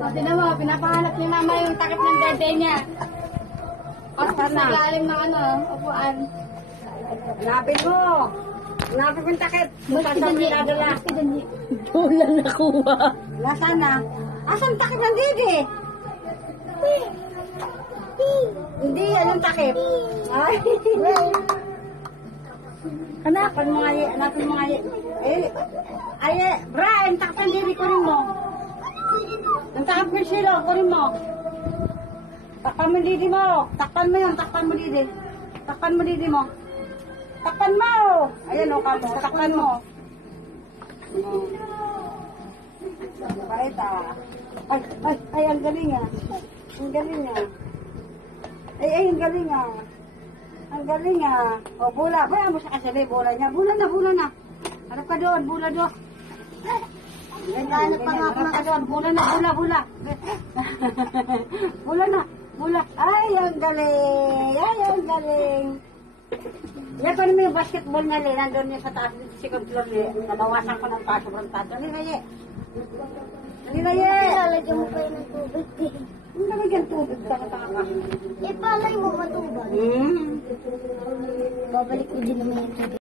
O, tinan mo, pinapahanap ni mama yung takip ng birthday niya. Pasok sa lalim ng ano, upuan. Hanapin mo. Hanapin mo yung takip. Bukas sa pinadala. Wala nakuha. Nasaan na? Asan takip ng didi? Hindi, anong takip? Ay. Hanapin mo nga yan. Hanapin mo nga yan. Bra, ang takip ng didi, kunin mo. Ang takip ng silo, kunin mo. Takpan mo didi mo. Takpan mo yun, takpan mo didi. Takpan mo didi mo. Takpan mo! Ayan o, kamo. Takpan mo. Bait ah. Ay, ang galing ah. Ang galing ah. Ay, ang galing ah. Ang galing ah. O, bula. Baya mo sa kasali, bula niya. Bula na. Harap ka doon, bula doon. Naghanap pa nga ako na doon. Bula. Bula. Ay, ang galing. Yan pa naman yung basketball niya, Le. Nandun niya sa taas, second floor, Le. Nabawasan ko ng taas, sobrang taas. Halina, Ye. Lalagyan mo pa yun ng tubig. Ang nalagyan tubig ka, nataka. Ipalay mo matubig. Hmm. Babalik ko din naman yung tubig.